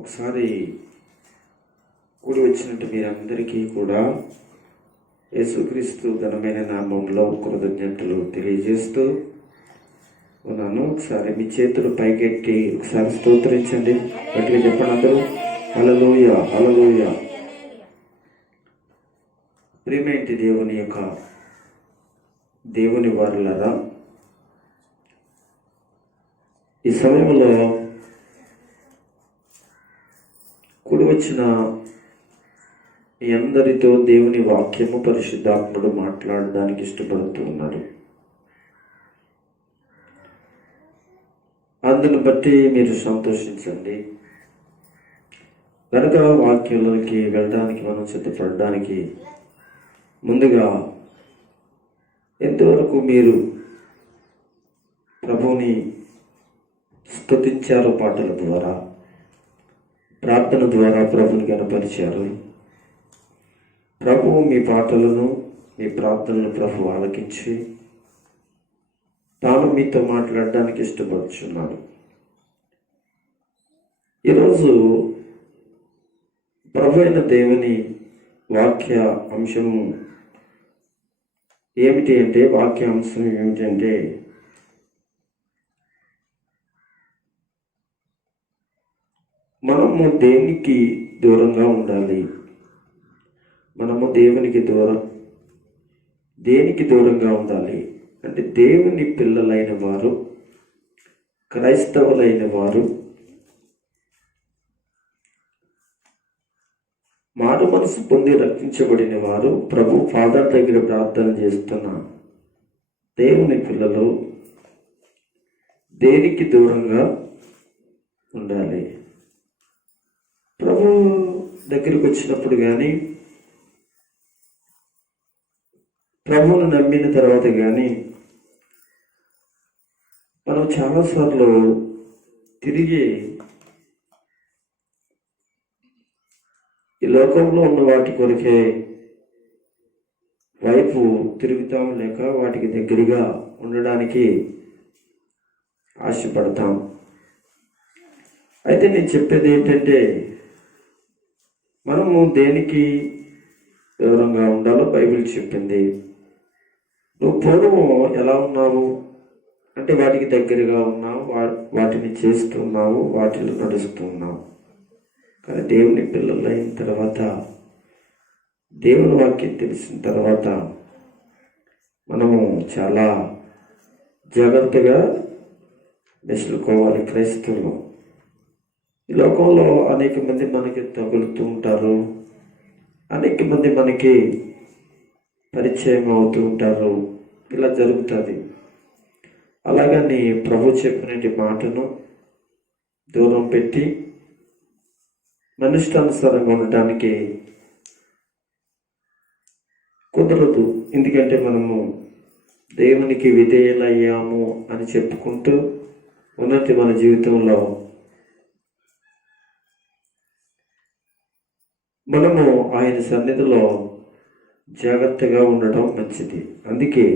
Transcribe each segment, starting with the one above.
ఒకసారి కూడి వచ్చినట్టు మీరందరికీ కూడా యేసుక్రీస్తు ఘనమైన నామంలో కృతజ్ఞతలు తెలియజేస్తూ ఉన్నాను. ఒకసారి మీ చేతులు పైకెట్టి ఒకసారి స్తోత్రించండి. గట్టిగా చెప్పండి అందరూ, హల్లెలూయా హల్లెలూయా. ప్రియమైన దేవుని వారలారా, ఈ సమయంలో కూడి వచ్చిన మీ అందరితో దేవుని వాక్యము పరిశుద్ధాత్ముడు మాట్లాడడానికి ఇష్టపడుతూ ఉన్నాడు. అందును బట్టి మీరు సంతోషించండి. కనుక వాక్యంలోకి వెళ్ళడానికి మనం సిద్ధపడడానికి ముందుగా ఎంతవరకు మీరు ప్రభువుని స్తుతించారు, పాటల ద్వారా, ప్రార్థన ద్వారా ప్రభుని కనపరిచారు. ప్రభువు మీ పాటలను, మీ ప్రార్థనలు ప్రభు ఆలకించి తాను మీతో మాట్లాడడానికి ఇష్టపడుచున్నాను. ఈరోజు ప్రభు అయిన దేవుని వాక్య అంశము ఏమిటి అంటే, వాక్య అంశం ఏమిటంటే, మనము దేనికి దూరంగా ఉండాలి, మనము దేనికి దూరంగా ఉండాలి అంటే, దేవుని పిల్లలైన వారు, క్రైస్తవులైన వారు, మారు మనసు పొంది రక్షించబడిన వారు, ప్రభు ఫాదర్ దగ్గర ప్రార్థన చేస్తున్న దేవుని పిల్లలు దేనికి దూరంగా ఉండాలి. ప్రభు దగ్గరికి వచ్చినప్పుడు కానీ, ప్రభువును నమ్మిన తర్వాత కానీ మనం చాలాసార్లు తిరిగి ఈ లోకంలో ఉన్న వాటి కొరకే వైపు తిరుగుతాం, లేక వాటికి దగ్గరగా ఉండడానికి ఆశపడతాం. అయితే నేను చెప్పేది ఏంటంటే, మనము దేనికి దూరంగా ఉండాలో బైబిల్ చెప్పింది. నువ్వు పూర్వం ఎలా ఉన్నావు అంటే, వాటికి దగ్గరగా ఉన్నావు, వాటిని చేస్తున్నావు, వాటిలో నడుస్తున్నావు. కానీ దేవుని పిల్లలు అయిన తర్వాత, దేవుని వాక్యం తెలిసిన తర్వాత మనము చాలా జాగ్రత్తగా మెసులుకోవాలి. క్రైస్తవులు ఈ లోకంలో అనేక మంది మనకి తగులుతూ ఉంటారు, అనేక మంది మనకి పరిచయం అవుతూ ఉంటారు. ఇలా జరుగుతుంది. అలాగని ప్రభు చెప్పినటువంటి మాటను దూరం పెట్టి మనుష్యానుసారంగా ఉండటానికి కుదరదు. ఎందుకంటే మనము దేవునికి విధేయులయ్యాము అని చెప్పుకుంటూ ఉన్నట్టు మన జీవితంలో మనము ఆయన సన్నిధిలో జాగ్రత్తగా ఉండటం మంచిది. అందుకే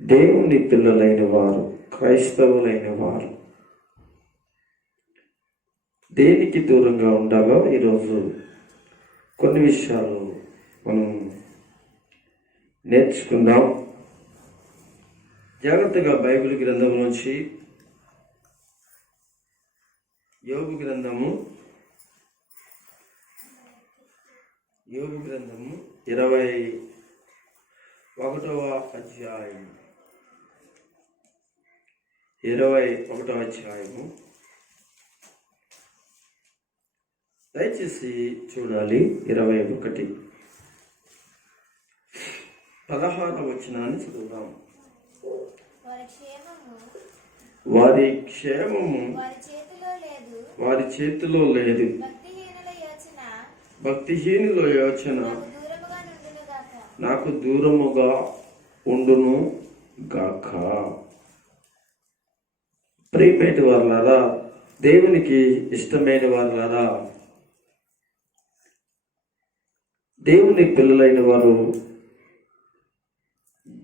దేవుని పిల్లలైన వారు, క్రైస్తవులైన వారు దేనికి దూరంగా ఉండాలో ఈరోజు కొన్ని విషయాలు మనం నేర్చుకుందాం. జాగ్రత్తగా బైబిల్ గ్రంథం నుంచి యోబు గ్రంథము 21వ అధ్యాయం 21వ అధ్యాయము దయచేసి చూడాలి. 16వ వచనాన్ని చదువుదాం. వారి క్షేమము వారి చేతిలో లేదు, భక్తిహీనుల యోచన నాకు దూరముగా ఉండును గాక. ప్రియమైన వారలారా, దేవునికి ఇష్టమైన వారలారా, దేవుని పిల్లలైన వారు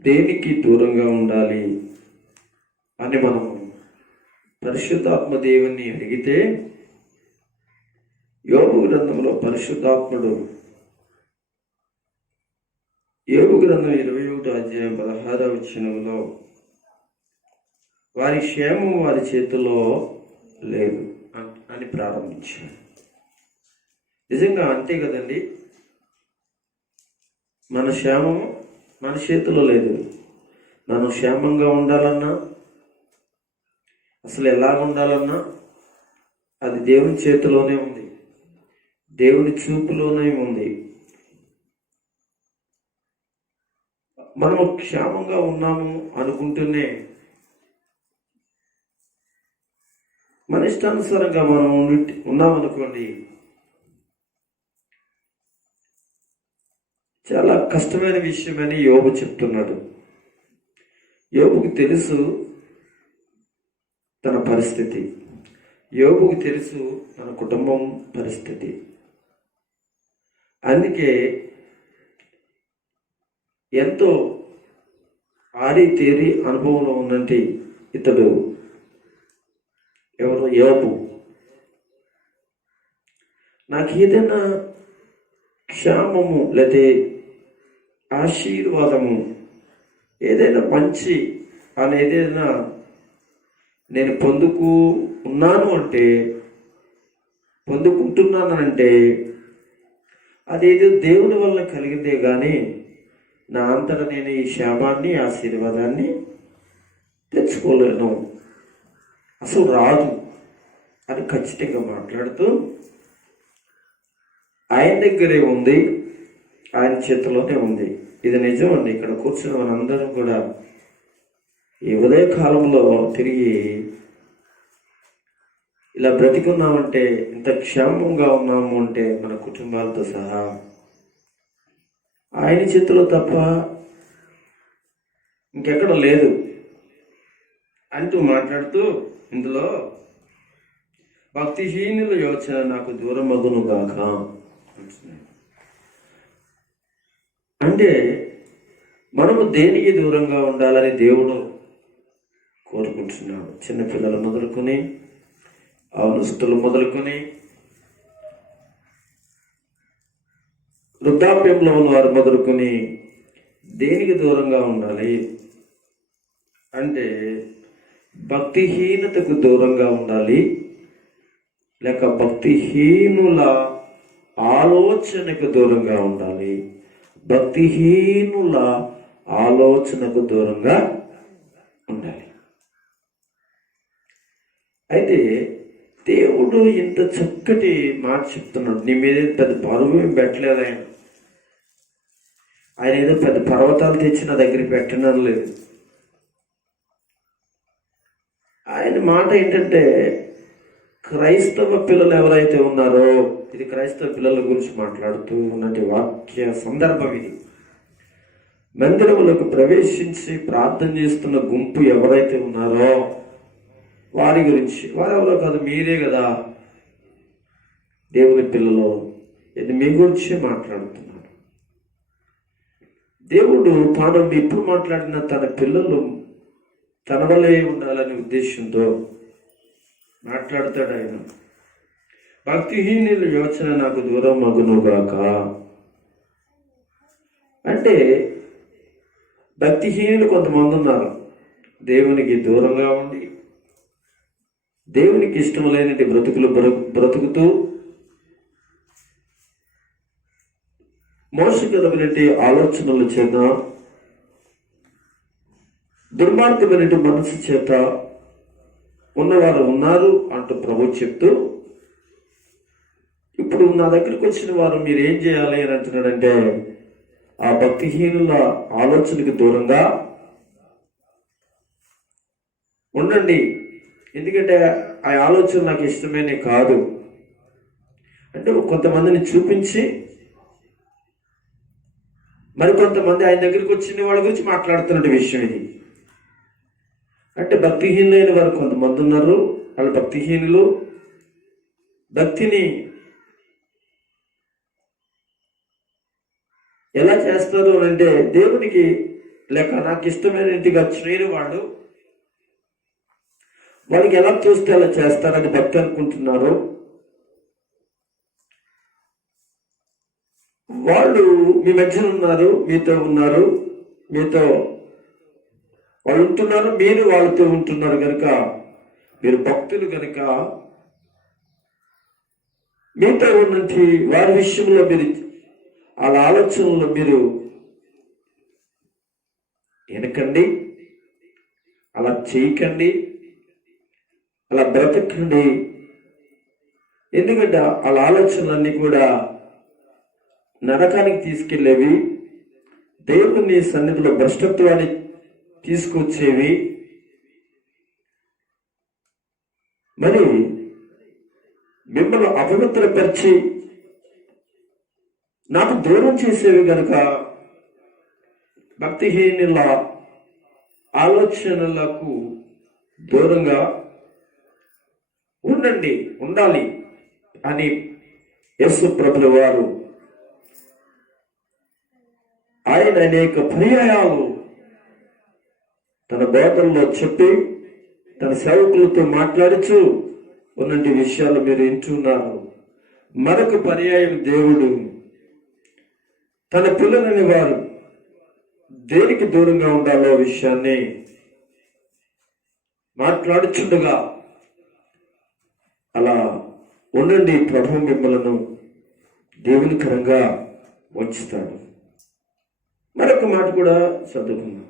దేనికి దూరంగా ఉండాలి అని మనం పరిశుద్ధాత్మ దేవుని అడిగితే యోబు గ్రంథంలో పరిశుద్ధాత్ముడు యోబు గ్రంథం 21 అధ్యాయం 16వ వచనంలో వారి క్షేమం వారి చేతిలో లేదు అని ప్రారంభించాడు. నిజంగా అంతే కదండి. మన క్షేమము మన చేతిలో లేదు. మనం క్షేమంగా ఉండాలన్నా, అసలు ఎలాగ ఉండాలన్నా అది దేవుని చేతిలోనే ఉంది, దేవుని చూపులోనే ఉంది. మనము క్షేమంగా ఉన్నాము అనుకుంటూనే మన ఇష్టానుసారంగా మనం ఉన్నామనుకోండి, చాలా కష్టమైన విషయమని యోబు చెప్తున్నాడు. యోబుకి తెలుసు తన పరిస్థితి, యోబుకి తెలుసు తన కుటుంబం పరిస్థితి. అందుకే ఎంతో ఆరితేరి అనుభవంలో ఉన్నంటి ఇతడు ఎవరు? యోబు. నాకు ఏదైనా క్షేమము లేదా ఆశీర్వాదము, ఏదైనా మంచి ఏదైనా నేను పొందుకుంటున్నానంటే అదేదో దేవుని వల్ల కలిగిందే కానీ నా అంతటా నేను ఈ క్షేమాన్ని ఆశీర్వాదాన్ని తెచ్చుకోలేను, అసలు రాదు అని ఖచ్చితంగా మాట్లాడుతూ ఆయన దగ్గరే ఉంది, ఆయన చేతిలోనే ఉంది. ఇది నిజం అండి. ఇక్కడ కూర్చున్న మనందరం కూడా ఈ ఉదయకాలంలో తిరిగి ఇలా బ్రతికున్నామంటే, ఇంత క్షేమంగా ఉన్నాము అంటే మన కుటుంబాలతో సహా ఆయన చేతిలో తప్ప ఇంకెక్కడ లేదు అంటూ మాట్లాడుతూ ఇందులో భక్తిహీనుల యోచన నాకు దూరం అగును గాక అంటున్నాడు. అంటే మనము దేనికి దూరంగా ఉండాలని దేవుడు కోరుకుంటున్నాడు. చిన్నపిల్లలు మొదలుకొని, అవనస్తులు మొదలుకొని, వృద్ధాప్యంలో ఉన్న వారు మొదలుకొని దేనికి దూరంగా ఉండాలి అంటే భక్తిహీనతకు దూరంగా ఉండాలి, లేక భక్తిహీనుల ఆలోచనకు దూరంగా ఉండాలి. భక్తిహీనుల ఆలోచనకు దూరంగా ఉండాలి. అయితే దేవుడు ఇంత చక్కటి మాట చెప్తున్నాడు. నీ మీద పెద్ద బరువు ఏం పెట్టలేదు ఆయన ఏదో పెద్ద పర్వతాలు తెచ్చి నా దగ్గరికి పెట్టడం లేదు. ఆయన మాట ఏంటంటే, క్రైస్తవ పిల్లలు ఎవరైతే ఉన్నారో, ఇది క్రైస్తవ పిల్లల గురించి మాట్లాడుతూ ఉన్నటి వాక్య సందర్భం ఇది. మందిరములకు ప్రవేశించి ప్రార్థన చేస్తున్న గుంపు ఎవరైతే ఉన్నారో వారి గురించి, వారెవరో కాదు, మీరే కదా దేవుని పిల్లలు. ఇది మీ గురించి మాట్లాడుతున్నాడు. దేవుడు తాను ఎప్పుడు మాట్లాడిన తన పిల్లలు తన వల్లే ఉండాలనే ఉద్దేశంతో మాట్లాడతాడు ఆయన. భక్తిహీనుల యోచన నాకు దూరం అగునుగాక అంటే భక్తిహీనులు కొంతమంది ఉన్నారు. దేవునికి దూరంగా ఉండి దేవునికి ఇష్టం లేని బ్రతుకులు బ్రతుకుతూ మోసకరమైనటువంటి ఆలోచనల చేత, దుర్మార్గమైన మనసు చేత ఉన్నవారు ఉన్నారు అంటూ ప్రభు చెప్తూ, ఇప్పుడు నా దగ్గరికి వచ్చిన వారు మీరు ఏం చేయాలి అని అంటున్నాడంటే, ఆ భక్తిహీనుల ఆలోచనకు దూరంగా ఉండండి. ఎందుకంటే ఆ ఆలోచన నాకు ఇష్టమైన కాదు అంటే కొంతమందిని చూపించి మరికొంతమంది ఆయన దగ్గరికి వచ్చిన వాళ్ళ గురించి మాట్లాడుతున్న విషయం ఇది. అంటే భక్తిహీనులైన వారు కొంతమంది ఉన్నారు. వాళ్ళు భక్తిహీనులు. భక్తిని ఎలా చేస్తారు అంటే, దేవునికి లేక నాకు ఇష్టమైన ఇంటికి వచ్చిన వాడు వాళ్ళకి ఎలా చూస్తే అలా చేస్తారని భక్తి అనుకుంటున్నారు. వాళ్ళు మీ మధ్యన ఉన్నారు, మీతో ఉన్నారు, మీతో వాళ్ళు ఉంటున్నారు, మీరు వాళ్ళతో ఉంటున్నారు కనుక, మీరు భక్తులు కనుక మీతో ఉన్నట్టు వారి విషయంలో మీరు వాళ్ళ ఆలోచనలో మీరు వెనకండి, అలా చేయకండి, అలా బ్రతకండి. ఎందుకంటే వాళ్ళ ఆలోచనలన్నీ కూడా నరకానికి తీసుకెళ్లేవి, దేవుని సన్నిధిలో భ్రష్టత్వాన్ని తీసుకొచ్చేవి, మరి మిమ్మల్ని అపవిత్రపరిచి నాకు దూరం చేసేవి గనుక భక్తిహీనుల ఆలోచనలకు దూరంగా ఉండాలి అని యేసు ప్రభుల వారు ఆయన అనేక పర్యాయాలు తన బోధనలో చెప్పి తన సేవకులతో మాట్లాడుచు ఉన్నటి విషయాలు మీరు వింటున్నారు. మరొక పర్యాయం దేవుడు తన పిల్లలని వారు దేనికి దూరంగా ఉండాలో విషయాన్ని మాట్లాడుచుండగా, అలా ఉండండి, ప్రభు మిమ్మలను దేవునికరంగా ఉంచుతాడు. మరొక మాట కూడా చదువుకుందాం.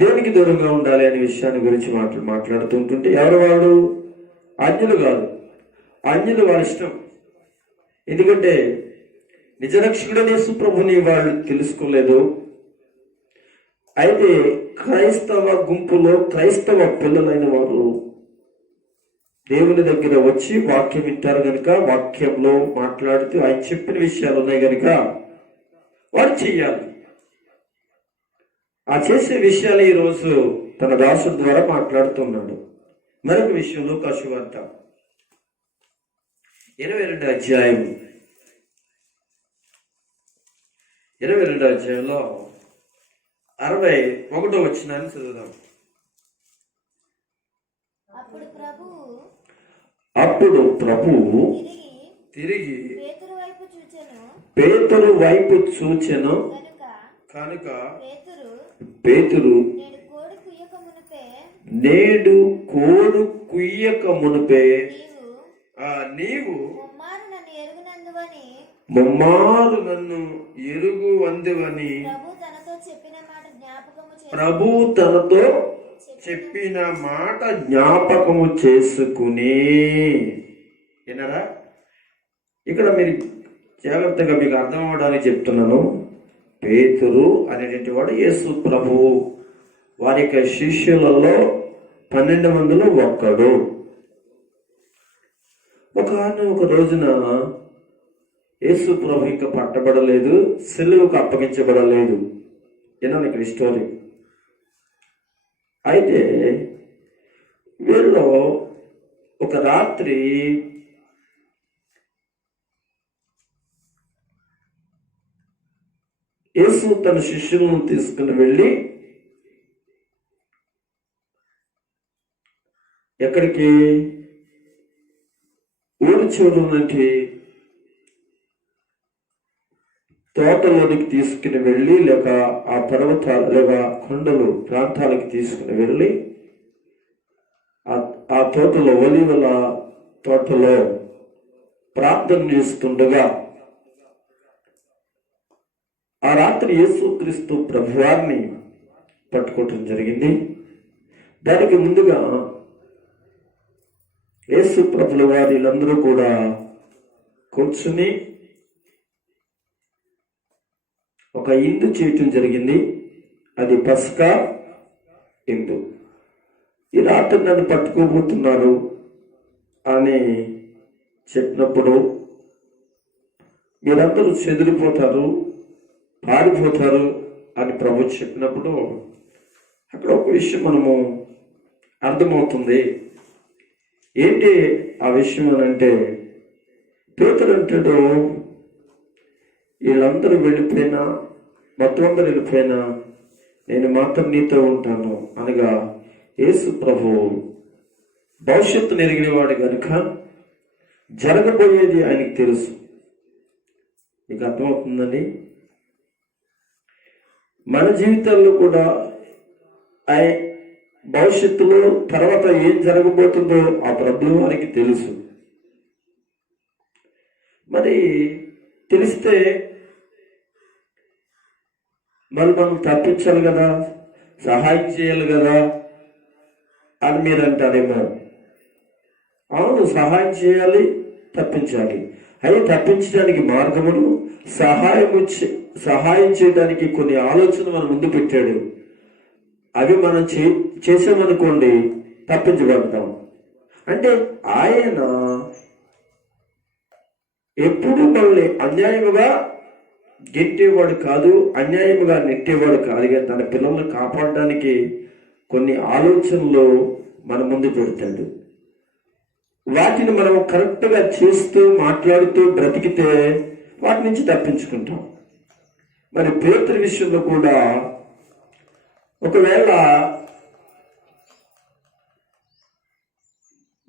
దేనికి దూరంగా ఉండాలి అనే విషయాన్ని గురించి మాట్లాడుతుంటుంటే, ఎవరు వాళ్ళు? అన్యులు కాదు, అన్యులు వాళ్ళ ఇష్టం. ఎందుకంటే నిజరక్షకుడైన యేసు ప్రభుని వాళ్ళు తెలుసుకోలేదు. అయితే క్రైస్తవ గుంపులో క్రైస్తవ పిల్లలైన వారు దేవుని దగ్గర వచ్చి వాక్యం వింటారు కనుక, వాక్యంలో మాట్లాడుతూ ఆయన చెప్పిన విషయాలు ఉన్నాయి కనుక వారు చెయ్యాలి. ఆ చేసే విషయాలు ఈరోజు తన దాసుల ద్వారా మాట్లాడుతున్నాడు. మరొక విషయం లూకాసు వార్త 22వ అధ్యాయం 22వ అధ్యాయంలో 61వ వచనాన్ని చదువుదాం. అప్పుడు ప్రభువు తిరిగి పేతురు వైపు చూచెను కనుక పేతురు నేడు కోడు కుయ్యక మునుపే నీవు ముమ్మారు నన్ను ఎరుగువందువని ప్రభు తనతో చెప్పిన మాట జ్ఞాపకము చేసుకుని. వినరా? ఇక్కడ మీరు జాగ్రత్తగా మీకు అర్థం అవడానికి చెప్తున్నాను. పేతురు అనేటువంటి వాడు యేసు ప్రభువు వారి యొక్క శిష్యులలో 12 మందిలో ఒక్కడు. ఒక రోజున యేసు ప్రభు ఇంకా పట్టబడలేదు, సిలువకు అప్పగించబడలేదు. ఏనా ఇక్కడ స్టోరీ. అయితే వీళ్ళు ఒక రాత్రి యేసు తన శిష్యులను తీసుకుని వెళ్ళి ఎక్కడికి? ఊరి చివరి నుండి తోటలోనికి తీసుకుని వెళ్ళి, లేక ఆ పర్వతాలు లేక కొండలు ప్రాంతాలకు తీసుకుని వెళ్ళి ఆ తోటలో, ఒలీవల తోటలో ప్రార్థన చేస్తుండగా ఆ రాత్రి యేసుక్రీస్తు ప్రభువారిని పట్టుకోవటం జరిగింది. దానికి ముందుగా యేసు ప్రభుల వారిలందరూ కూడా కూర్చుని ఒక ఇందు చేయటం జరిగింది. అది పస్కా ఇందు. ఈ రాత్రి నన్ను పట్టుకోబోతున్నారు అని చెప్పినప్పుడు మీరందరూ చెదిరిపోతారు, పారిపోతారు అని ప్రభు చెప్పినప్పుడు అక్కడ ఒక విషయం మనము అర్థమవుతుంది. ఏంటి ఆ విషయం అని అంటే, పేతురు అంటాడు, వీళ్ళందరూ వెళ్ళిపోయినా, మొత్తం అందరూ వెళ్ళిపోయినా నేను మాత్రం నీతో ఉంటాను అనగా యేసు ప్రభు భవిష్యత్తు ఎరిగినవాడు కనుక జరగబోయేది ఆయనకు తెలుసు. మీకు అర్థమవుతుందండి? మన జీవితాల్లో కూడా భవిష్యత్తులో తర్వాత ఏం జరగబోతుందో ఆ ప్రభువు వారికి తెలుసు. మరి తెలిస్తే మనం తప్పించాలి కదా, సహాయం చేయాలి కదా అని మీరు అంటారేమో. అవును, సహాయం చేయాలి, తప్పించాలి. అయితే తప్పించడానికి మార్గమును సహాయం చేయడానికి కొన్ని ఆలోచనలు మన ముందు పెట్టాడు. అవి మనం చేసామనుకోండి తప్పించబడతాం. అంటే ఆయన ఎప్పుడు మనల్ని అన్యాయముగా గెట్టేవాడు కాదు, అన్యాయముగా నెట్టేవాడు కాదు. కానీ తన పిల్లల్ని కాపాడడానికి కొన్ని ఆలోచనలు మన ముందు పెడతాడు. వాటిని మనం కరెక్ట్గా చేస్తూ మాట్లాడుతూ బ్రతికితే వాటి నుంచి తప్పించుకుంటాం. మరి పేతురు విషయంలో కూడా ఒకవేళ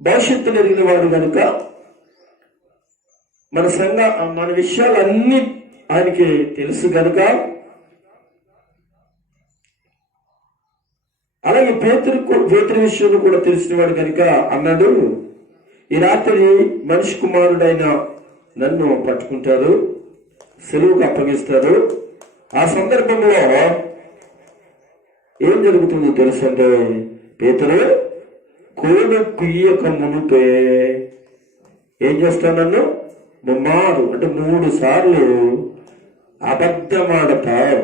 భవిష్యత్తులో ఎదిగిన వాడు కనుక మన విషయాలన్నీ ఆయనకి తెలుసు కనుక, అలాగే పేతురు విషయంలో కూడా తెలిసిన వాడు కనుక అన్నాడు, ఈ రాత్రి మనిషి కుమారుడైన నన్ను పట్టుకుంటారు, సెలవుకు అప్పగిస్తారు. ఆ సందర్భంలో ఏం జరుగుతుందో తెలుసు అంటే, పేతురు కోడి కుయ్యక మునిపే ఏం చేస్తాను, నన్ను ముమ్మారు అంటే 3 సార్లు అబద్ధమాడతావు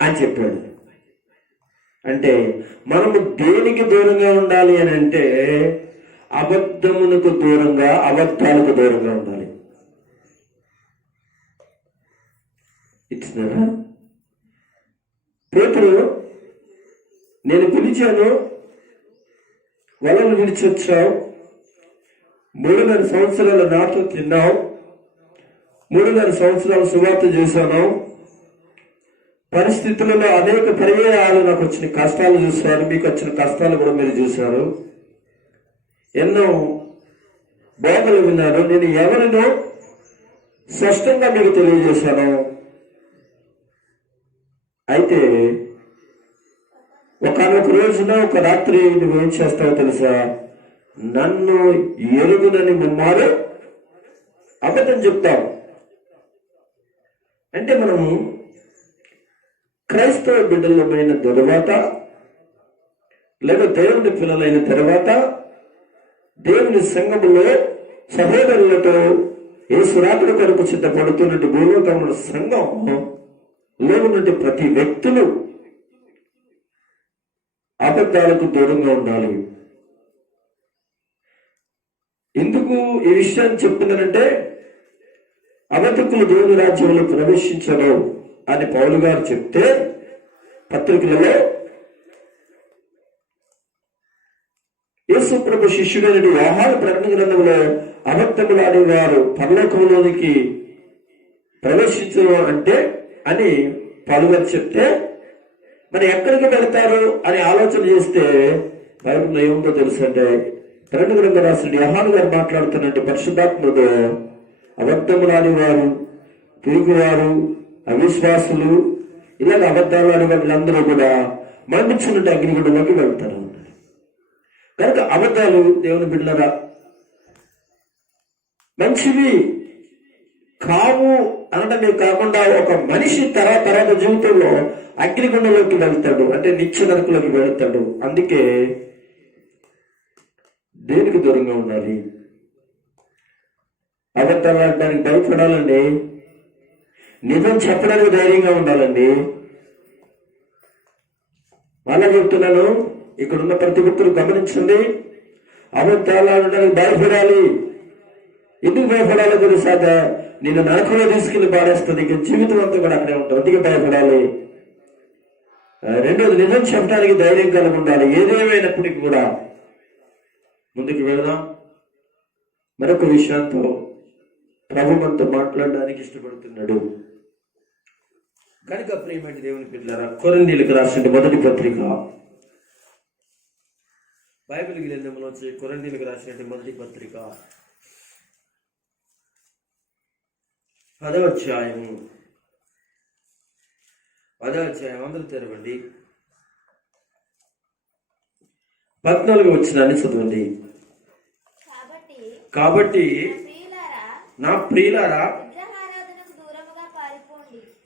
అని చెప్పాడు. అంటే మనము దేనికి దూరంగా ఉండాలి అని అంటే అబద్ధమునకు దూరంగా, అబద్ధాలకు దూరంగా ఉండాలి. ఇచ్చినారా? పేతురు, నేను పిలిచాను, వలలు విడిచొచ్చావు, 3.5 సంవత్సరాలు నాతో తిన్నావు, 3.5 సంవత్సరాలు సువార్త చేశాను, పరిస్థితులలో అనేక పర్యాయాలు నాకు వచ్చిన కష్టాలు చూశారు, మీకు వచ్చిన కష్టాలు కూడా మీరు చూశారు, ఎన్నో బోధలు విన్నారు. నేను ఎవరినో స్పష్టంగా మీకు తెలియజేశాను. అయితే ఒకనొక రోజున, ఒక రాత్రి నువ్వేం చేస్తావో తెలుసా? నన్ను ఎరుగునని ముమ్మారు అబద్ధం చెప్తావు. అంటే మనము క్రైస్తవ బిడ్డలమైన తరువాత, లేదా దేవుని పిల్లలైన తర్వాత, దేవుని సంఘములో సహోదరులతో యేసు రాకడ కొరకు సిద్ధపడుతున్నట్టు భూలోకముల సంఘంలో ఉన్నట్టు ప్రతి వ్యక్తులు అబద్ధాలకు దూరంగా ఉండాలి. ఎందుకు ఈ విషయాన్ని చెప్తున్నానంటే, అబద్ధకులు దేవుని రాజ్యంలో ప్రవేశించరు అని పౌలు గారు చెప్తే, పత్రికలలో యేసు ప్రభు శిష్యుడైన యోహాను ప్రకటన గ్రంథంలో అబద్ధములాడే వారు పరలోకంలోనికి ప్రవేశించరు అంటే అని పౌలు గారు చెప్తే, మరి ఎక్కడికి వెళ్తారు అని ఆలోచన చేస్తే బైబిల్లో ఏముందో తెలుసు అంటే, ప్రకటన గ్రంథం రాసిన యోహాను గారు మాట్లాడుతున్నట్టు పరిశుద్ధాత్మతో అబద్ధములాడే వారు, పిరుగువారు, అవిశ్వాసులు, ఇలాగ అబద్ధాలు అనే వీళ్ళందరూ కూడా మరణించినట్టు అగ్నిగుండంలోకి వెళ్తారు. కనుక అబద్ధాలు దేవుని బిడ్డలరా మంచివి కావు అనడమే కాకుండా, ఒక మనిషి తర్వాత జీవితంలో అగ్నిగుండంలోకి వెళ్తాడు, అంటే నిత్య నరకులోకి వెళ్తాడు. అందుకే దేనికి దూరంగా ఉండాలి? అబద్ధాలు ఆడడానికి భయపడాలండి, నిజం చెప్పడానికి ధైర్యంగా ఉండాలండి. అలా చెప్తున్నాను, ఇక్కడున్న ప్రతి ఒక్కరు గమనించండి. అబద్ధాలు ఆడడానికి భయపడాలి. ఎందుకు భయపడాలో తెలుసా? నేను నరకంలో తీసుకెళ్లి పాడేస్తుంది, ఇక జీవితం అంతా కూడా అక్కడే ఉంటాం. అందుకే భయపడాలి. రెండోది, నిజం చెప్పడానికి ధైర్యం కలిగి ఉండాలి. ఏదేమైనప్పటికీ కూడా ముందుకు వెళదాం. మరొక విషయంతో ప్రభు మనతో మాట్లాడడానికి ఇష్టపడుతున్నాడు కనుక, ప్రియమైన దేవుని పిల్లరా, కొరింథీయులకు రాసిన మొదటి పత్రిక, బైబిల్ గ్రంథంలోంచి కొరింథీయులకు రాసిన మొదటి పత్రిక పదవ అధ్యాయము అందరూ తెరవండి. 14 వచనాన్ని చదవండి. కాబట్టి నా ప్రియులారా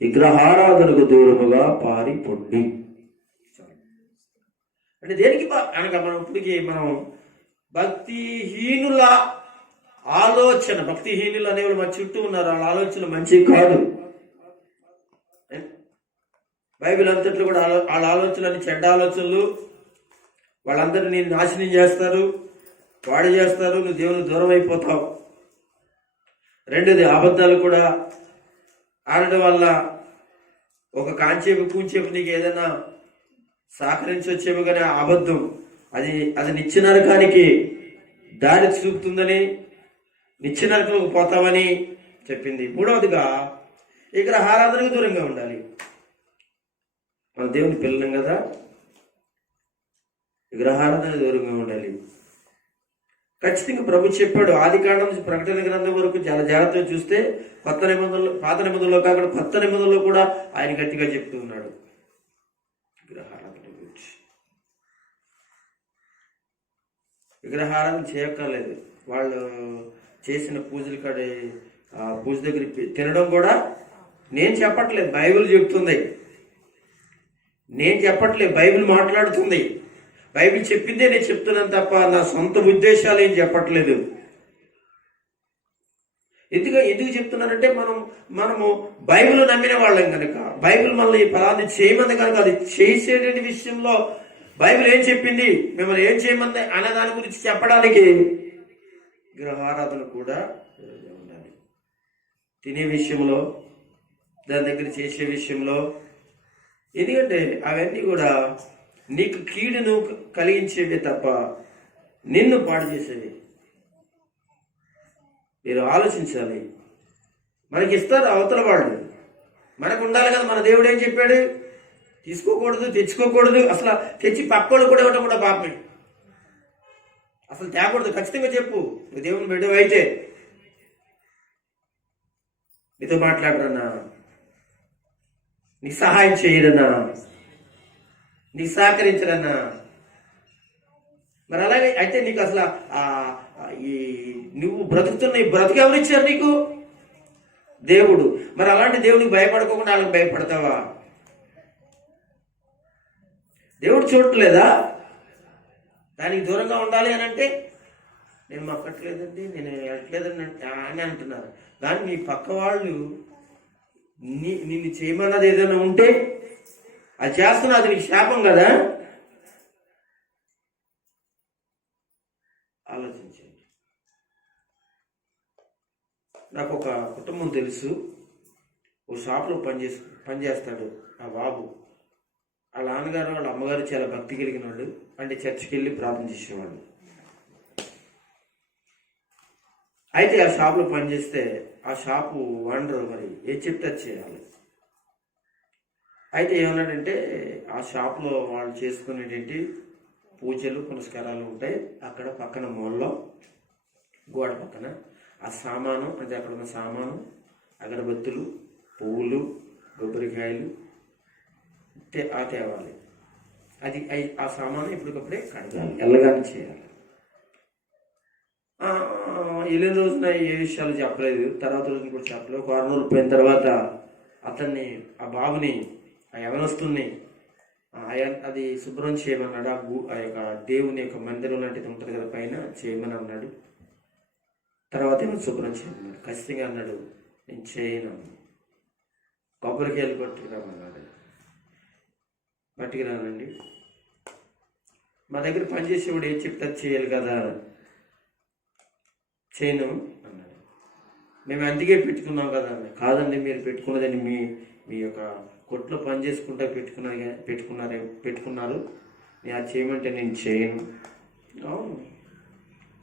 విగ్రహారాధనకు దూరముగా పారిపోండి. అంటే దేనికి అనగా మనం ఇప్పటికి భక్తిహీనుల ఆలోచన, భక్తిహీనులు అనేవాళ్ళు మా చుట్టూ ఉన్నారు, వాళ్ళ ఆలోచన మంచివి కాదు. బైబిల్ అంతట్లో కూడా వాళ్ళ ఆలోచనలు చెడ్డ ఆలోచనలు. వాళ్ళందరినీ నేను నాశనం చేస్తారు, పాడు చేస్తారు, నువ్వు దేవుని దూరం అయిపోతావు. రెండోది అబద్ధాలు కూడా ఆడడం వల్ల ఒక కాంచేపు కూంచేపు నీకు ఏదైనా సహకరించి వచ్చేమో కానీ అబద్ధం అది నిత్య నరకానికి దారి చూపుతుందని, నిత్య నరకంలోకి పోతామని చెప్పింది. మూడవదిగా విగ్రహారాధనకు దూరంగా ఉండాలి. మన దేవుని పిల్లలం కదా, విగ్రహారాధన దూరంగా ఉండాలి. ఖచ్చితంగా ప్రభు చెప్పాడు. ఆదికాండం నుంచి ప్రకటన గ్రంథం వరకు చాలా జాగ్రత్తగా చూస్తే పాత నిబంధనలో కాకుండా కొత్త నిబంధనలో కూడా ఆయన గట్టిగా చెప్తూ ఉన్నాడు విగ్రహారాధన గురించి. విగ్రహారాధన చేయక్కర్లేదు. వాళ్ళు చేసిన పూజల కాడ పూజ దగ్గర తినడం కూడా నేను చెప్పట్లేదు, బైబిల్ చెప్తుంది. నేను చెప్పట్లేదు, బైబిల్ మాట్లాడుతుంది. బైబిల్ చెప్పిందే నేను చెప్తున్నాను తప్ప నా సొంత ఉద్దేశాలు ఏం చెప్పట్లేదు. ఎందుకు చెప్తున్నానంటే మనము బైబిల్ నమ్మిన వాళ్ళం కనుక, బైబిల్ మనల్ని పలాది చేయమంది కనుక అది చేసేటువంటి విషయంలో బైబిల్ ఏం చెప్పింది, మిమ్మల్ని ఏం చేయమంది అనే దాని గురించి చెప్పడానికి విగ్రహారాధన కూడా ఉండాలి. తినే విషయంలో, దాని దగ్గర చేసే విషయంలో. ఎందుకంటే అవన్నీ కూడా నీకు కీడును కలిగించేవి తప్ప నిన్ను పాడు చేసేవి. మీరు ఆలోచించాలి. మనకి ఇస్తారు అవతల వాళ్ళు, మనకు ఉండాలి కదా. మన దేవుడు ఏం చెప్పాడు? తీసుకోకూడదు, తెచ్చుకోకూడదు. అసలు తెచ్చి పక్కోళ్ళు కూడా ఇవ్వడం కూడా పాపమే. అసలు తేకూడదు. ఖచ్చితంగా చెప్పు, నువ్వు దేవుని బిడ్డవు అయితే. నీతో మాట్లాడరన్నా, నీకు సహాయం చేయరన్నా, నీకు సహకరించరన్నా. మరి అలాగే అయితే నీకు అసలు నువ్వు బ్రతుకుతున్న ఈ బ్రతుకు ఎవరిచ్చారు నీకు? దేవుడు. మరి అలాంటి దేవుడికి భయపడుకోకుండా వాళ్ళకి భయపడతావా? దేవుడు చూడట్లేదా? దానికి దూరంగా ఉండాలి అని అంటే నేను మొక్కట్లేదండి, నేను వెళ్ళట్లేదని అని అంటున్నారు. కానీ నీ పక్క వాళ్ళు నిన్ను చేయమన్నది ఏదైనా ఉంటే అది చేస్తున్నా, అది నీకు శాపం కదా. ఆలోచించండి. నాకు ఒక కుటుంబం తెలుసు. ఓ షాప్లో పనిచేస్తాడు ఆ బాబు. వాళ్ళ నాన్నగారు వాళ్ళ అమ్మగారు చాలా భక్తి కలిగిన వాళ్ళు. అంటే చర్చికి వెళ్ళి ప్రార్థన చేసేవాళ్ళు. అయితే ఆ షాప్లో పనిచేస్తే ఆ షాపు ఓనర్ మరి ఏం చెప్తే అది చేయాలి. అయితే ఏమన్నాడంటే ఆ షాప్లో వాళ్ళు చేసుకునేటువంటి పూజలు పునస్కారాలు ఉంటాయి. అక్కడ పక్కన మూలలో గోడ పక్కన ఆ సామాను, అంటే అక్కడ ఉన్న సామాను, అగరబత్తులు, పువ్వులు, కొబ్బరికాయలు తేవాలి. అది ఆ సామాను ఎప్పటికప్పుడే కడగాలి, ఎల్లగానే చేయాలి. వెళ్ళిన రోజున ఏ విషయాలు చెప్పలేదు, తర్వాత రోజున కూడా చెప్పలేదు. ఒక 6 రోజులు పోయిన తర్వాత అతన్ని, ఆ బాబుని, ఆ యవనస్తుల్ని అది శుభ్రం చేయమన్నాడు. ఆ యొక్క దేవుని యొక్క మందిరం లాంటిది ఉంటుంది కదా పైన, చేయమని అన్నాడు. తర్వాత ఏమో శుభ్రం చేయమన్నాడు. ఖచ్చితంగా అన్నాడు, నేను చేయను. కొబ్బరికాయలు పట్టుకురామన్నాడు. పట్టుకురానండి. మా దగ్గర పనిచేసేవాడు ఏం చెప్తే చేయాలి కదా. చేయను అన్నాడు. మేము అందుకే పెట్టుకున్నాం కదా అన్న. కాదండి, మీరు పెట్టుకున్నదని మీ యొక్క కొట్లో పని చేసుకుంటా పెట్టుకున్నారు. నేను అది చేయమంటే నేను చేయను. అవును,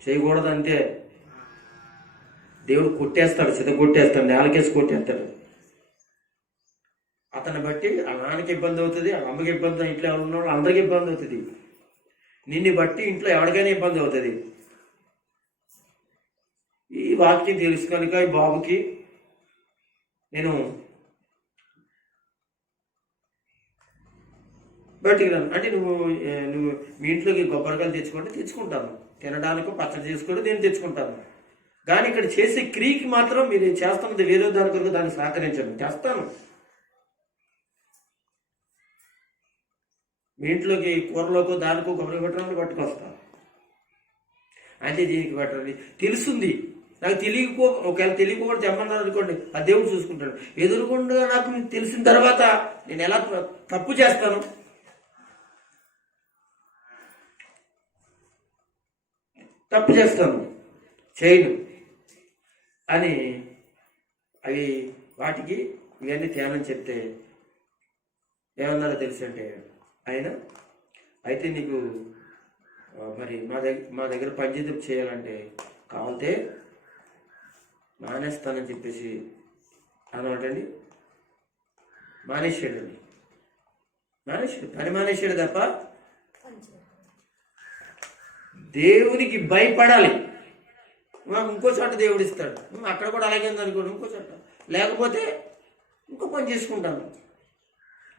చేయకూడదంటే దేవుడు కొట్టేస్తాడు, కొట్టేస్తాడు, నేలకేసి కొట్టేస్తాడు. అతన్ని బట్టి ఆ నాన్నకి ఇబ్బంది అవుతుంది, ఆ అమ్మకి ఇబ్బంది, ఇంట్లో ఎవరు ఉన్నవాళ్ళు అందరికి ఇబ్బంది అవుతుంది. నిన్ను బట్టి ఇంట్లో ఎవరికైనా ఇబ్బంది అవుతుంది. ఈ వాక్యం తెలుసు కనుక ఈ బాబుకి నేను బయటికి రాను అంటే నువ్వు మీ ఇంట్లోకి కొబ్బరికాయలు తెచ్చుకుంటాను, తినడానికి పచ్చడి చేసుకొని నేను తెచ్చుకుంటాను. కానీ ఇక్కడ చేసే క్రియకి మాత్రం మీరు చేస్తున్నది వేరే దాని కొరకు దాన్ని సహకరించండి. చేస్తాను. మీ ఇంట్లోకి కూరలోకి దానికో కొబ్బరి పెట్టడానికి పట్టుకొస్తాను. అంటే దీనికి పెట్టాలి తెలుస్తుంది. నాకు ఒకవేళ తెలియకపోతే తెమ్మన్నారు అనుకోండి, ఆ దేవుడు చూసుకుంటాడు. ఎదురుకుండా నాకు తెలిసిన తర్వాత నేను ఎలా తప్పు చేస్తాను? చేయను అని వాటికి ఇవన్నీ తేనని చెప్తే ఏమన్నారో తెలుసు అంటే ఆయన అయితే నీకు మరి మా దగ్గర పంచాయతీ చేయాలంటే కావాలంటే మానేస్తానని చెప్పేసి అనమాటండి. మానేసాడు పని మానేసాడు తప్ప దేవునికి భయపడాలి. మాకు ఇంకో చోట దేవుడు ఇస్తాడు, అక్కడ కూడా అలాగే ఉందనుకోండి, ఇంకో చోట లేకపోతే ఇంకో పని చేసుకుంటాను.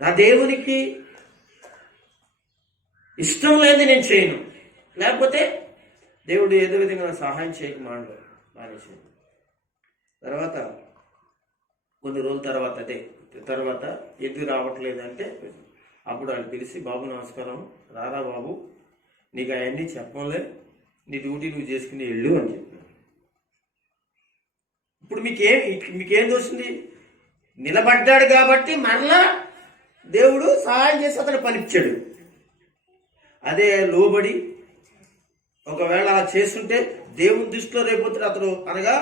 నా దేవునికి ఇష్టం లేదు నేను చేయను, లేకపోతే దేవుడు ఏదో విధంగా సహాయం చేయక మానేసాడు. తర్వాత కొన్ని రోజుల తర్వాత ఎందుకు రావట్లేదు అంటే అప్పుడు వాళ్ళు పిలిచి, బాబు నమస్కారం, రారా బాబు, నీకు అవన్నీ చెప్పంలే, నీ డ్యూటీ నువ్వు చేసుకుని వెళ్ళు అని చెప్పాను. ఇప్పుడు మీకేం తోస్తుంది? నిలబడ్డాడు కాబట్టి మరలా దేవుడు సహాయం చేసి అతను పనిచ్చాడు. అదే లోబడి ఒకవేళ అలా చేస్తుంటే దేవుని దృష్టిలో రేపొద్దున అతడు అనగా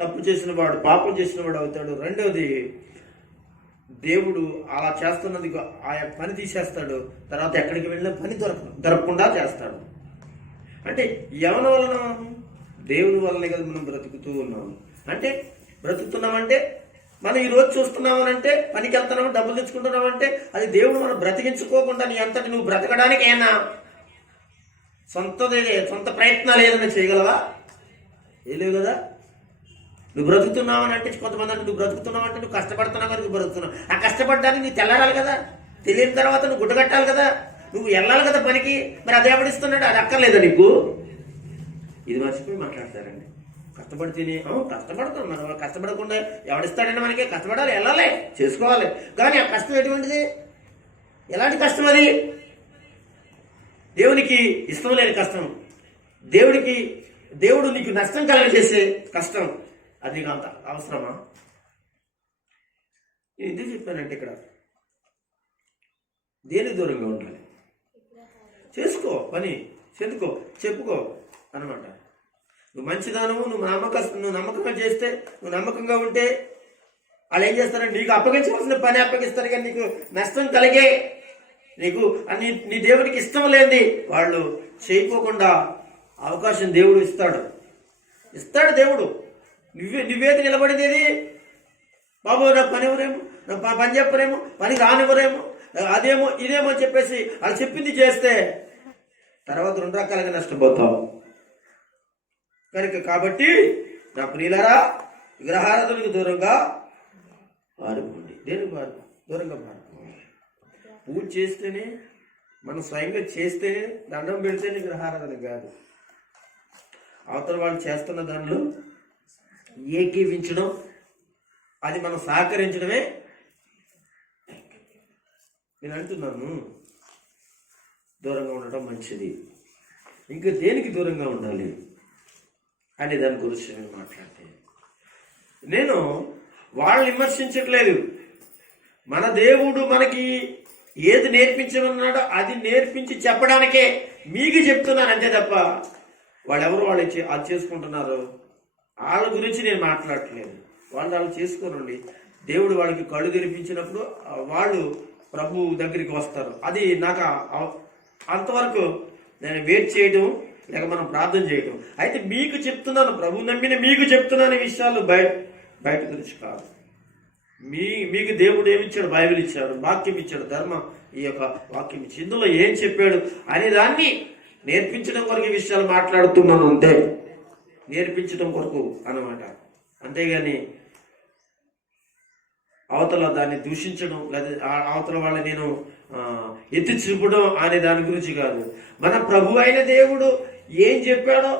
తప్పు చేసిన వాడు, పాపం చేసిన వాడు అవుతాడు. రెండవది, దేవుడు అలా చేస్తున్నది ఆయా పని తీసేస్తాడు. తర్వాత ఎక్కడికి వెళ్ళినా పని దొరకకుండా చేస్తాడు. అంటే ఎవరి వలన? దేవుని వల్లనే కదా మనం బ్రతుకుతూ ఉన్నాము. అంటే బ్రతుకుతున్నామంటే మనం ఈరోజు చూస్తున్నామనంటే, పనికి వెళ్తున్నాము, డబ్బులు తెచ్చుకుంటున్నామంటే అది దేవుడు మనం బ్రతికించుకోకుండా నీ అంతటి నువ్వు బ్రతకడానికి ఏనా సొంత ప్రయత్నాలు ఏదైనా చేయగలవా? ఏలేవు కదా. నువ్వు బ్రతుకుతున్నావని అంటే కొంతమంది అంటే నువ్వు బ్రతుకుతున్నావంటే నువ్వు కష్టపడుతున్నావు కనుక బ్రతుకుతున్నావు. ఆ కష్టపడడానికి నీకు తెల్లారాలి కదా. తెలియని తర్వాత నువ్వు గుడ్డగట్టాలి కదా, నువ్వు వెళ్ళాలి కదా పనికి. మరి అదే ఎవడిస్తున్నాడు? అది అక్కర్లేదా నీకు? ఇది మర్చిపోయి మాట్లాడతారండి. కష్టపడి తిని కష్టపడతాం మనం. కష్టపడకుండా ఎవడిస్తాడండి మనకి? కష్టపడాలి, వెళ్ళాలి, చేసుకోవాలి. కానీ ఆ కష్టం ఎటువంటిది? ఎలాంటి కష్టం అది? దేవునికి ఇష్టం లేని కష్టం, దేవుడు నీకు నష్టం కలగజేసే కష్టం. అది నీకు అంత అవసరమా? నేను ఎందుకు చెప్పానంటే ఇక్కడ దేనికి దూరంగా ఉండాలి. చేసుకో పని, చెప్పుకో అనమాట. నువ్వు మంచిదానము, నువ్వు నమ్మకంగా చేస్తే, నువ్వు నమ్మకంగా ఉంటే వాళ్ళు ఏం చేస్తారంటే నీకు అప్పగించవలసిన పని అప్పగిస్తారు. కానీ నీకు నష్టం కలిగే, నీకు నీ దేవునికి ఇష్టం లేనిది వాళ్ళు చేయకోకుండా అవకాశం దేవుడు ఇస్తాడు. దేవుడు. నువ్వేది నిలబడేది? బాబు నా పని ఎవరేమో, నా పని చెప్పరేమో, పని రానివ్వరేమో, అదేమో ఇదేమో అని చెప్పేసి వాళ్ళు చెప్పింది చేస్తే తర్వాత 2 రకాలుగా నష్టపోతావు. కాబట్టి నా ప్రియులారా, విగ్రహారాధనకు దూరంగా పారిపోండి. దేనికి దూరంగా పారిపోండి. పూజ చేస్తేనే, మనం స్వయంగా చేస్తేనే, దండం పెడితేనే విగ్రహారాధన కాదు. అవతల వాళ్ళు చేస్తున్న దానిలో ఏకీవించడం, అది మనం సహకరించడమే. నేను అంటున్నాను దూరంగా ఉండటం మంచిది. ఇంకా దేనికి దూరంగా ఉండాలి అనే దాని గురించి నేను మాట్లాడితే, నేను వాళ్ళని విమర్శించట్లేదు. మన దేవుడు మనకి ఏది నేర్పించమన్నాడో అది నేర్పించి చెప్పడానికే మీకు చెప్తున్నాను అంతే తప్ప వాళ్ళు అది చేసుకుంటున్నారు వాళ్ళ గురించి నేను మాట్లాడట్లేదు. వాళ్ళు చేసుకోనండి. దేవుడు వాళ్ళకి కళ్ళు తెరిపించినప్పుడు వాళ్ళు ప్రభు దగ్గరికి వస్తారు. అది నాకు అంతవరకు నేను వెయిట్ చేయడం, లేక మనం ప్రార్థన చేయడం. అయితే మీకు చెప్తున్నాను, ప్రభు నమ్మిన మీకు చెప్తున్నాను ఈ విషయాలు బయట గురించి కాదు. మీకు దేవుడు ఏమిచ్చాడు? బైబిల్ ఇచ్చాడు, వాక్యం ఇచ్చాడు, ధర్మం ఈ యొక్క వాక్యం ఇచ్చి ఇందులో ఏం చెప్పాడు అనే దాన్ని నేర్పించడం కొరకు ఈ విషయాలు మాట్లాడుతున్నాను అంతే. నేర్పించడం కొరకు అన్నమాట. అంతేగాని అవతల దాన్ని దూషించడం, లేదా అవతల వాళ్ళని నేను ఎత్తి చూపడం అనే దాని గురించి కాదు. మన ప్రభు అయిన దేవుడు ఏం చెప్పాడో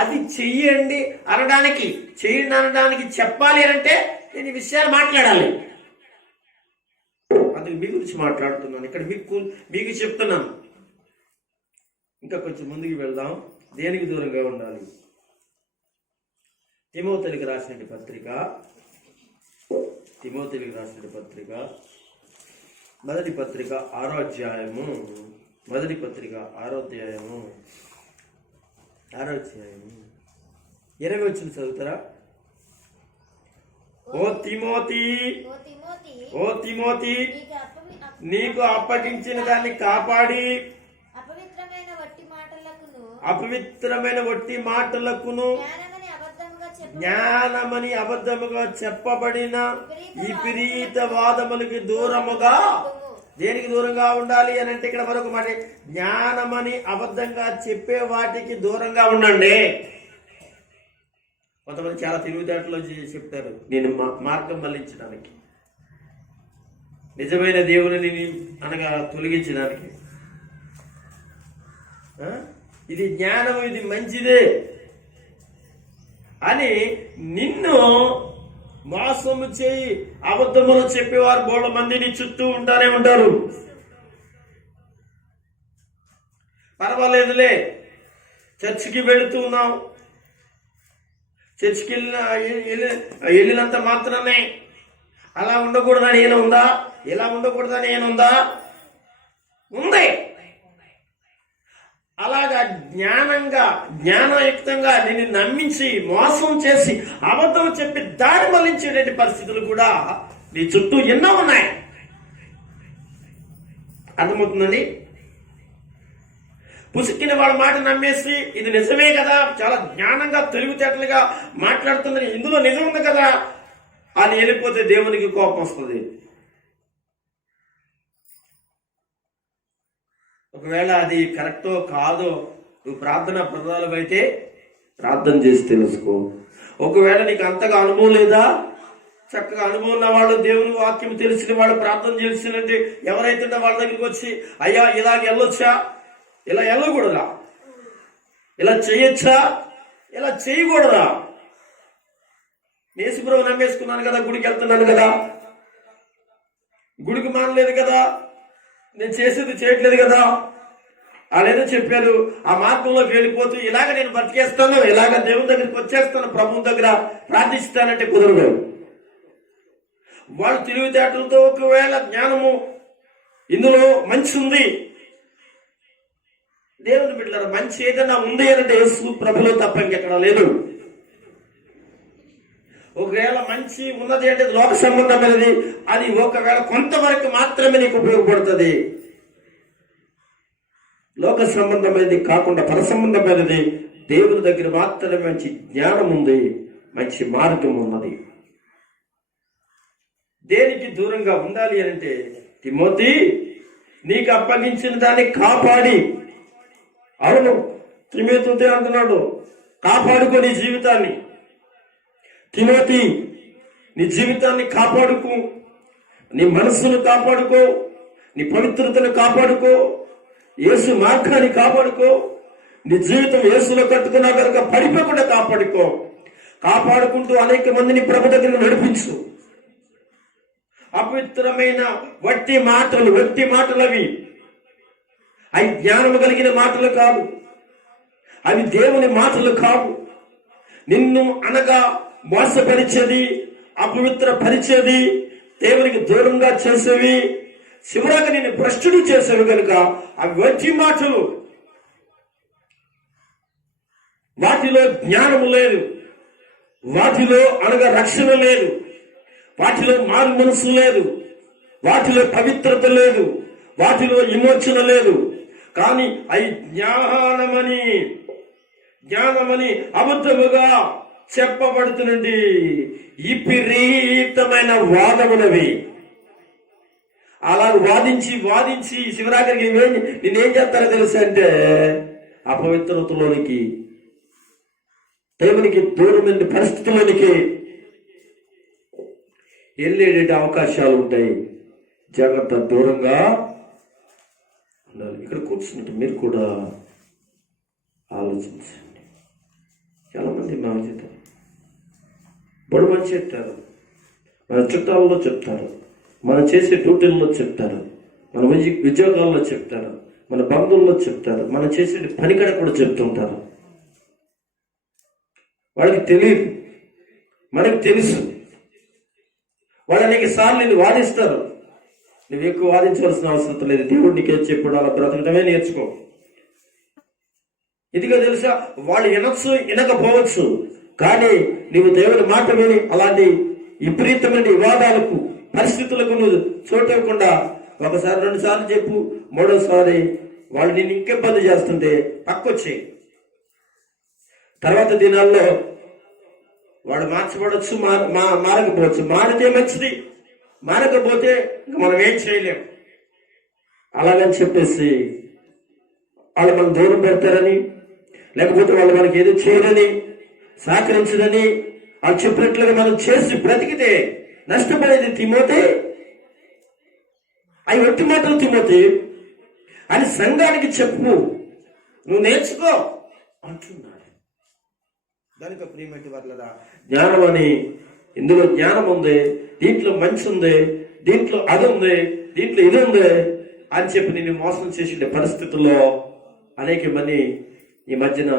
అది చెయ్యండి అనడానికి, చెయ్యండి అనడానికి చెప్పాలి అంటే నేను ఈ విషయాలు మాట్లాడాలి. అందుకు మీ గురించి మాట్లాడుతున్నాను, ఇక్కడ మీకు చెప్తున్నాను. ఇంకా కొంచెం ముందుకు వెళ్దాం. దేనికి దూరంగా ఉండాలి? తిమోతికి రాసిన పత్రిక మొదటి పత్రిక 6వ అధ్యాయము 20 వచ్చిన చదువుతారా? ఓ తిమోతి, నీకు అప్పగించిన దాన్ని కాపాడి అపవిత్రమైన వట్టి మాటలకును జ్ఞానమని అబద్ధముగా చెప్పబడిన విపరీత వాదములకి దూరముగా. దేనికి దూరంగా ఉండాలి అని అంటే ఇక్కడ మరొక మాట, జ్ఞానమని అబద్ధంగా చెప్పే వాటికి దూరంగా ఉండండి. కొంతమంది చాలా తెలివితేటలో చెప్తారు నేను మార్గం మళ్లించడానికి, నిజమైన దేవుని అనగా తొలగించడానికి. ఇది జ్ఞానం, ఇది మంచిదే అని నిన్ను మోసము చేయి అబద్ధములు చెప్పేవారు బోళ్ళ మందిని చుట్టూ ఉంటానే ఉంటారు. పర్వాలేదులే, చర్చికి వెళుతున్నాం, చర్చికి వెళ్ళినంత మాత్రమే అలా ఉండకూడదని ఏనుందా, ఇలా ఉండకూడదని ఏనుందా? ఉంది. అలాగా జ్ఞానయుక్తంగా నిన్ను నమ్మించి మోసం చేసి అబద్ధం చెప్పి దారి మళ్లించేటువంటి పరిస్థితులు కూడా నీ చుట్టూ ఎన్నో ఉన్నాయి. అర్థమవుతుందండి? పుసుక్కిన వాళ్ళ మాట నమ్మేసి ఇది నిజమే కదా, చాలా జ్ఞానంగా తెలివితేటలుగా మాట్లాడుతుందని, ఇందులో నిజం ఉంది కదా అని వెళ్ళిపోతే దేవునికి కోపం వస్తుంది. ఒకవేళ అది కరెక్టో కాదో నువ్వు ప్రార్థనా ప్రధానం అయితే ప్రార్థన చేసి తెలుసుకో. ఒకవేళ నీకు అంతగా అనుభవం లేదా, చక్కగా అనుభవం ఉన్న వాళ్ళు, దేవుని వాక్యం తెలిసిన వాళ్ళు, ప్రార్థన చేసినట్టు ఎవరైతే వాళ్ళ దగ్గరికి వచ్చి అయ్యా ఇలాగ వెళ్ళొచ్చా, ఇలా వెళ్ళకూడదా, ఇలా చేయొచ్చా, ఇలా చేయకూడదా, యేసుప్రభువు నమ్మేసుకున్నాను కదా, గుడికి వెళ్తున్నాను కదా, గుడికి మానలేదు కదా, నేను చేసేది చేయట్లేదు కదా అనేదో చెప్పారు. ఆ మార్గంలోకి వెళ్ళిపోతూ ఇలాగ నేను బతికేస్తాను, ఇలాగ దేవుని దగ్గరికి వచ్చేస్తాను, ప్రభువు దగ్గర ప్రార్థిస్తానంటే కుదరదు. వాళ్ళు తెలివితేటలతో ఒకవేళ జ్ఞానము ఇందులో మంచి ఉంది, దేవుని బిడ్డలారా మంచి ఏదైనా ఉంది అంటే యేసు ప్రభులో తప్ప ఇంకెక్కడ లేదు. ఒకవేళ మంచి ఉన్నది అంటే లోక సంబంధమైనది, అది ఒకవేళ కొంతవరకు మాత్రమే నీకు ఉపయోగపడుతుంది. లోక సంబంధమైనది కాకుండా పర సంబంధమైనది దేవుని దగ్గర మాత్రమే మంచి జ్ఞానం ఉంది, మంచి మార్గం ఉన్నది. దేనికి దూరంగా ఉండాలి అంటే తిమోతి నీకు అప్పగించిన దాన్ని కాపాడి. అవును, తిమోతి అంటున్నాడు కాపాడుకో నీ జీవితాన్ని. తిమోతి నీ జీవితాన్ని కాపాడుకో, నీ మనస్సును కాపాడుకో, నీ పవిత్రతను కాపాడుకో, యేసు మార్గాన్ని కాపాడుకో. నీ జీవితం యేసులో కట్టుకున్నా కనుక పడిపోకుండా కాపాడుకో. కాపాడుకుంటూ అనేక మందిని ప్రభు దగ్గర నడిపించు. అపవిత్రమైన వట్టి మాటలు అవి జ్ఞానము కలిగిన మాటలు కాదు, అవి దేవుని మాటలు కావు. నిన్ను అనగా మోసపరిచేది, అపవిత్రపరిచేది, దేవునికి దూరంగా చేసేవి, చివరికి నేను భ్రష్టుడు చేసేవి కనుక అవి వట్టి మాటలు. వాటిలో జ్ఞానము లేదు, వాటిలో అనగా రక్షణ లేదు, వాటిలో మారు మనసు లేదు, వాటిలో పవిత్రత లేదు, వాటిలో విమోచన లేదు. కానీ అవి జ్ఞానమని అబద్ధముగా చెప్పబడుతున్నది విపరీతమైన వాదములవి. అలా వాదించి శివరాకరికి నేనేం చేస్తారో తెలుసు అంటే అపవిత్రతలోనికి, దేవునికి దూరమైన పరిస్థితుల్లోనికి వెళ్ళేటి అవకాశాలు ఉంటాయి. జాగ్రత్త, దూరంగా ఉండాలి. ఇక్కడ కూర్చున్నట్టు మీరు కూడా ఆలోచించండి. చాలామంది మేము చెప్తారు, బడు మంచి చెప్తారు, మన చుట్టాలలో చెప్తారు, మనం చేసే డ్యూటీల్లో చెప్తారు, మన ఉద్యోగాల్లో చెప్తారు, మన బంధువుల్లో చెప్తారు, మనం చేసే పనికడ కూడా చెప్తుంటారు. వాళ్ళకి తెలియదు, మనకి తెలుసు. వాళ్ళు అనేక సార్లు నేను వాదిస్తారు. నువ్వు ఎక్కువ వాదించవలసిన అవసరం లేదు. దేవుడు నీకేం చెప్పాడు అలా బ్రతకటమే నేర్చుకో. ఇదిగా తెలుసా, వాళ్ళు వినొచ్చు వినకపోవచ్చు, కానీ నువ్వు దేవుడి మాట విని అలాంటి విపరీతమైన వివాదాలకు పరిస్థితులకు నువ్వు చోటు ఇవ్వకుండా ఒకసారి 2 సార్లు చెప్పు, 3వసారి వాళ్ళు నిన్ను ఇంకెబ్బంది చేస్తుంటే పక్కొచ్చేయి. తర్వాత దినాల్లో వాడు మార్చబడవచ్చు, మారకపోవచ్చు. మారితే మంచిది, మారకపోతే ఇంక మనం ఏం చేయలేం. అలాగని చెప్పేసి వాళ్ళు మనం దూరం పెడతారని, లేకపోతే వాళ్ళు మనకి ఏదో చేయరని, సహకరించదని వాళ్ళు చెప్పినట్లుగా మనం చేసి బ్రతికితే నష్టపడేది తిమోతి. అవి ఒట్టి మాటలు తిమోతి అని సంఘానికి చెప్పు, నువ్వు నేర్చుకో అంటున్నాడు. కనుక ప్రియమైన వాళ్ళరా, జ్ఞానం అని ఇందులో జ్ఞానం ఉంది, దీంట్లో మంచి ఉంది, దీంట్లో అది ఉంది, దీంట్లో ఇది ఉంది అని చెప్పి నేను మోసం చేసే పరిస్థితుల్లో అనేక మంది ఈ మధ్యన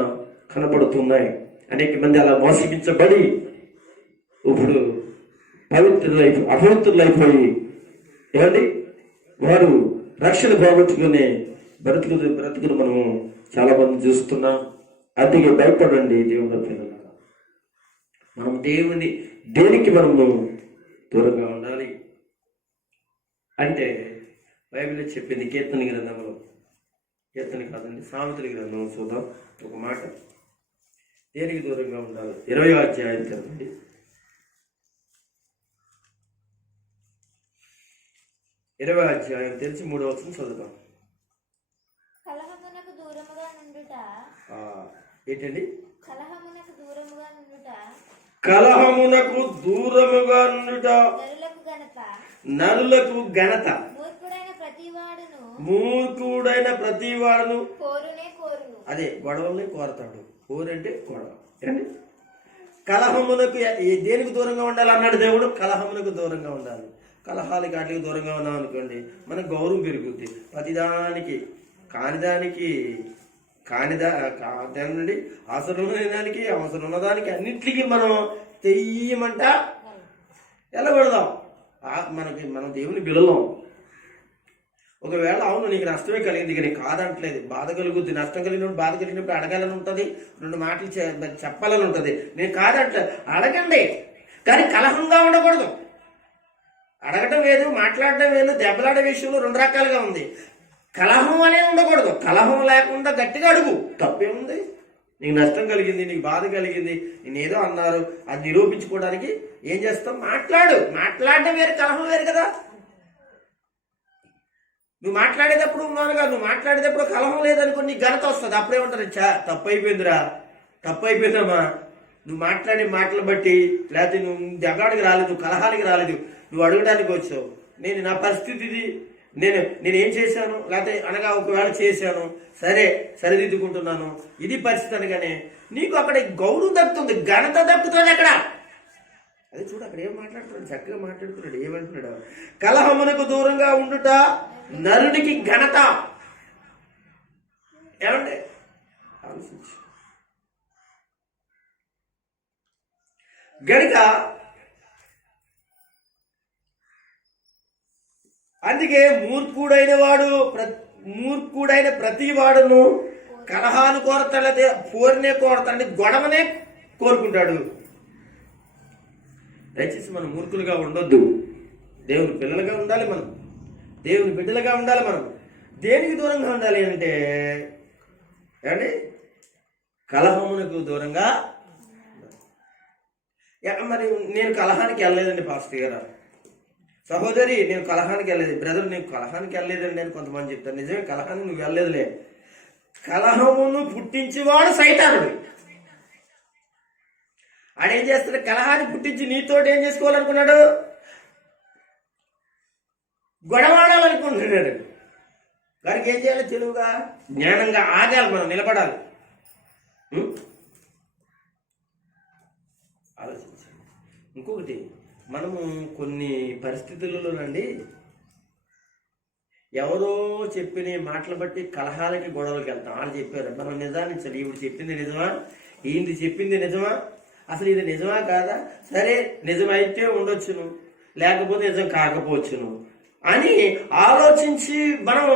కనపడుతున్నాయి. అనేక మంది అలా మోసగించబడి ఇప్పుడు అపవిత్రులైపోయి ఏమండి వారు రక్షణ పోగొట్టుకునే బ్రతుకులు మనము చాలా మంది చూస్తున్నాం. అందుకే భయపడండి దేవుని పిల్లలు. మనం దేనికి మనము దూరంగా ఉండాలి అంటే బైబిల్లో చెప్పింది. కీర్తన గ్రంథంలో, కీర్తన కాదండి, సామెతల గ్రంథం చూద్దాం ఒక మాట. దేనికి దూరంగా ఉండాలి? 20వ అధ్యాయం చదవండి. 20వ అధ్యాయం తెలిసి 3వ వచనం చదువుతాం. కలహమునకు దూరముగా నుండుట. ఏంటండి? కలహమునకు దూరముగా నుండుట. కలహమునకు దూరముగా నుండుట నరులకు ఘనత. మూర్ఖుడైన ప్రతివాడును అదే గొడవల్ని కోరతాడు. కోరంటే గొడవ. ఏంటి? కలహమునకు దేనికి దూరంగా ఉండాలి అన్నాడు దేవుడు? కలహమునకు దూరంగా ఉండాలి. కలహాలకి వాటికి దూరంగా ఉన్నాం అనుకోండి, మనకు గౌరవం పెరుగుద్ది. ప్రతిదానికి కానిదానండి అవసరం లేని దానికి, అవసరం ఉన్నదానికి అన్నింటికి మనం తెయ్యమంట వెళ్ళబడదాం. మనం దేవుని బిడలం. ఒకవేళ అవును నీకు నష్టమే కలిగింది, ఇక నీకు కాదంటలేదు, బాధ కలుగుద్ది. నష్టం కలిగినప్పుడు, బాధ కలిగినప్పుడు అడగాలని ఉంటుంది, 2 మాటలు చెప్పాలని ఉంటుంది. నేను కాదంటలేదు, అడగండి, కానీ కలహంగా ఉండకూడదు. అడగటం వేరు, మాట్లాడటం వేరు. దెబ్బలాడే విషయంలో 2 రకాలుగా ఉంది. కలహం అనేది ఉండకూడదు. కలహం లేకుండా గట్టిగా అడుగు, తప్పేముంది? నీకు నష్టం కలిగింది, నీకు బాధ కలిగింది, నేనేదో అన్నారు, అది నిరూపించుకోవడానికి ఏం చేస్తాం? మాట్లాడటం వేరు, కలహం వేరు కదా. నువ్వు మాట్లాడేటప్పుడు ఉన్నానుగా, నువ్వు మాట్లాడేటప్పుడు కలహం లేదనుకో, నీకు ఘనత వస్తుంది. అప్పుడేమంటారు? తప్పైపోయిందిరా, తప్పైపోయిందమ్మా, నువ్వు మాట్లాడే మాటలు బట్టి, లేకపోతే నువ్వు దెబ్బలాడికి రాలేదు, నువ్వు కలహానికి రాలేదు, నువ్వు అడగడానికి వచ్చావు. నా పరిస్థితి ఇది, నేనేం చేశాను, లేకపోతే అనగా ఒకవేళ చేశాను, సరిదిద్దుకుంటున్నాను, ఇది పరిస్థితి అనగానే నీకు అక్కడ గౌరవం దక్కుతుంది, ఘనత దక్కుతుంది. అక్కడ అదే చూడు, అక్కడ ఏం మాట్లాడుతున్నాడు, చక్కగా మాట్లాడుతున్నాడు. ఏమంటున్నాడు? కలహమునకు దూరంగా ఉండుట నరునికి ఘనత. ఏమంటే ఆలోచించు. గనుక అందుకే మూర్ఖుడైన ప్రతి వాడును కలహాను కోరతాడే, పోరినే కోరతాడు, గొడవనే కోరుకుంటాడు. దయచేసి మనం మూర్ఖులుగా ఉండొద్దు. దేవుని పిల్లలుగా ఉండాలి మనం, దేవుని బిడ్డలుగా ఉండాలి మనం. దేనికి దూరంగా ఉండాలి అంటే ఏమండి? కలహమునకు దూరంగా. మరి నేను కలహానికి వెళ్ళలేదండి పాస్టర్ గారు, సహోదరి నేను కలహానికి వెళ్ళలేదు, బ్రదర్ నేను కలహానికి వెళ్ళలేదండి అని కొంతమంది చెప్తారు. నిజమే, కలహానికి నువ్వు వెళ్ళలేదులే. కలహమును పుట్టించేవాడు సైతానుడు. ఆడేం చేస్తాడు? కలహాన్ని పుట్టించి నీతోటి ఏం చేసుకోవాలనుకున్నాడు? గొడవాడాలనుకుంటున్నాడు. వారికి ఏం చేయాలి? తెలుగుగా జ్ఞానంగా ఆగాలి, మనం నిలబడాలి. ఉం? ఆలోచించండి. ఇంకొకటి, మనము కొన్ని పరిస్థితులలోనండి ఎవరో చెప్పిన మాటలు బట్టి కలహాలకి గొడవలకి వెళ్తాం. వాళ్ళు చెప్పారు, మనం నిజానించాలి. ఈవిడ చెప్పింది నిజమా, ఈయన చెప్పింది నిజమా, అసలు ఇది నిజమా కాదా, సరే నిజమైతే ఉండొచ్చును, లేకపోతే నిజం కాకపోవచ్చును అని ఆలోచించి మనం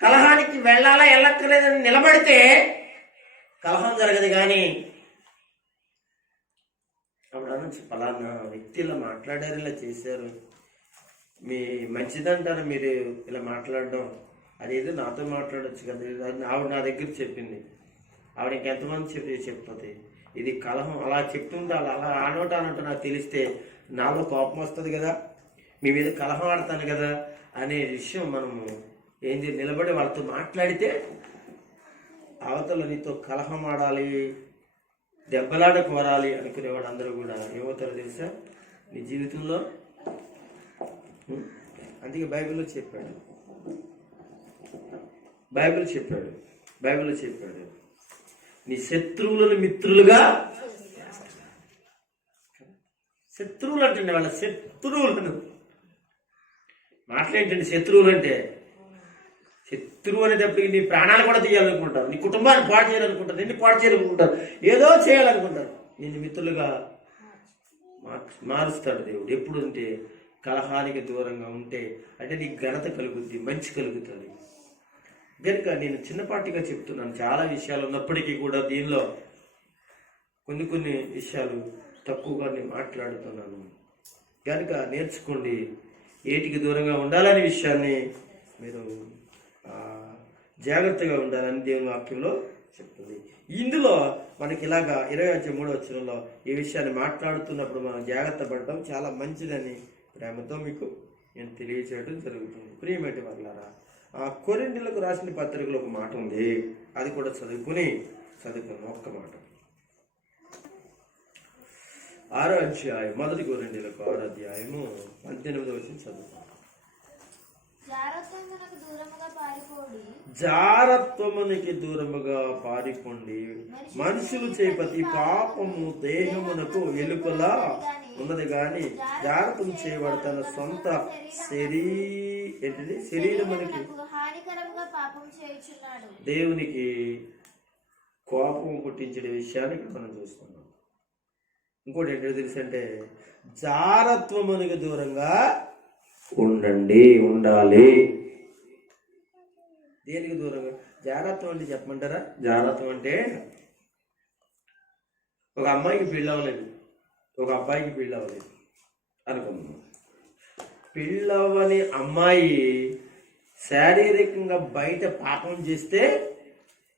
కలహానికి వెళ్ళాలా వెళ్ళక్కర్లేదని నిలబడితే కలహం జరగదు. కానీ అప్పుడు అనొచ్చు, పలానా వ్యక్తి ఇలా మాట్లాడారు, ఇలా చేశారు, మీ మంచిదంటారు మీరు ఇలా మాట్లాడడం, అదేదో నాతో మాట్లాడచ్చు కదా. ఆవిడ నా దగ్గర చెప్పింది, ఆవిడ ఇంకెంతమంది చెప్తుంది. ఇది కలహం అలా చెప్తుంటే అలా ఆనోట నాకు తెలిస్తే నాలో కోపం వస్తుంది కదా, మీ మీద కలహం ఆడతాను కదా అనే విషయం మనము ఏంది నిలబడి వాళ్ళతో మాట్లాడితే అవతల నీతో కలహం ఆడాలి, దెబ్బలాట కోరాలి అనుకునేవాడు అందరూ కూడా ఏమవుతారో తెలుసా నీ జీవితంలో. అందుకే బైబిల్లో చెప్పాడు నీ శత్రువులను మిత్రులుగా. శత్రువులు అంటే వాళ్ళ శత్రువులను మాట్లాడేంటండి. శత్రువులు అంటే శత్రువు అనేటప్పటికి నీ ప్రాణాలు కూడా తీయాలనుకుంటారు, నీ కుటుంబాన్ని పాడు చేయాలనుకుంటారు, నిన్ను పాడు చేయాలనుకుంటారు, ఏదో చేయాలనుకుంటారు. నిన్ను మిత్రులుగా మారుస్తాడు దేవుడు. ఎప్పుడు అంటే కలహానికి దూరంగా ఉంటే అంటే నీకు ఘనత కలుగుద్ది, మంచి కలుగుతుంది. కనుక నేను చిన్నపాటిగా చెప్తున్నాను, చాలా విషయాలు ఉన్నప్పటికీ కూడా దీనిలో కొన్ని విషయాలు తక్కువగా నేను మాట్లాడుతున్నాను. కనుక నేర్చుకోండి, ఏటికి దూరంగా ఉండాలనే విషయాన్ని మీరు జాగ్రత్తగా ఉండాలని దేవుని వాక్యంలో చెప్తుంది. ఇందులో మనకి ఇలాగా 23వ ఈ విషయాన్ని మాట్లాడుతున్నప్పుడు మనం జాగ్రత్త పడటం చాలా మంచిదని ప్రేమతో మీకు నేను తెలియచేయడం జరుగుతుంది. ప్రియమైన వాళ్ళారా, కొరింథీయులకు రాసిన పత్రికలో ఒక మాట ఉంది, అది కూడా చదువుకున్నాం. ఒక్క మాట, 6వ అధ్యాయం, 1 కొరింథీయులకు 6వ అధ్యాయము 18వ వచనం చదువుకున్నాం. జారత్వమునికి దూరముగా పారిపోండి, మనుషులు చేపతి పాపము దేహమునకు ఎలుకలా ఉన్నది గాని జారత్వం చేయబడి తన సొంత శరీరమునికి దేవునికి కోపం పుట్టించే విషయాన్ని ఇక్కడ మనం చూస్తున్నాం. ఇంకోటి ఏంటో తెలుసంటే, జారత్వమునికి దూరంగా ఉండాలి. దేనికి దూరంగా? జాగ్రత్త అంటే చెప్పమంటారా? జాగ్రత్త అంటే ఒక అమ్మాయికి పెళ్ళవలేదు, ఒక అబ్బాయికి పెళ్ళవలేదు అనుకున్నాం. పెళ్ళవని అమ్మాయి శారీరకంగా బయట పాపం చేస్తే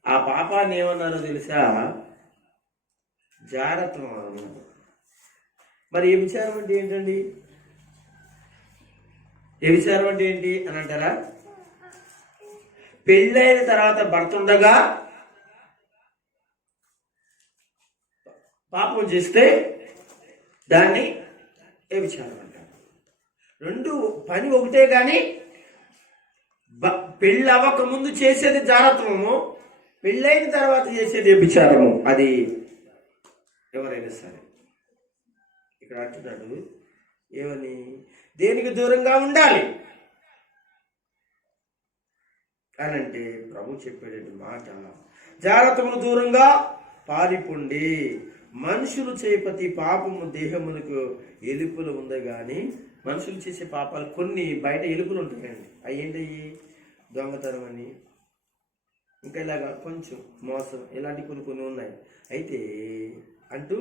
ఆ పాపాన్ని ఏమన్నారో తెలుసా? జాగ్రత్తం అన్నారు. మరి ఏ విచారం అంటే ఏంటండి? ఏ విచారం అంటే ఏంటి అని అంటారా? పెళ్ళైన తర్వాత భర్త ఉండగా పాపం చేస్తే దాన్ని ఏ విచారం అంటారు. రెండు పని ఒకటే, కానీ పెళ్ళి అవ్వక ముందు చేసేది జాగ్రత్తము, పెళ్ళైన తర్వాత చేసేది వ్యభిచారము. అది ఎవరైనా సరే ఇక్కడ అంటున్నాడు ఏమని? దేనికి దూరంగా ఉండాలి అని అంటే ప్రభు చెప్పేట మాట, జాగ్రత్తమును దూరంగా పారిపోండి, మనుషులు చేపతి పాపము దేహమునకు ఎలుకలు ఉంది కానీ. మనుషులు చేసే పాపాలు కొన్ని బయట ఎలుకలు ఉంటాయండి. అవి ఏంటయ్యి? దొంగతనం అని, ఇంకా ఇలాగా కొంచెం మోసం, ఇలాంటి కొన్ని ఉన్నాయి. అయితే అంటూ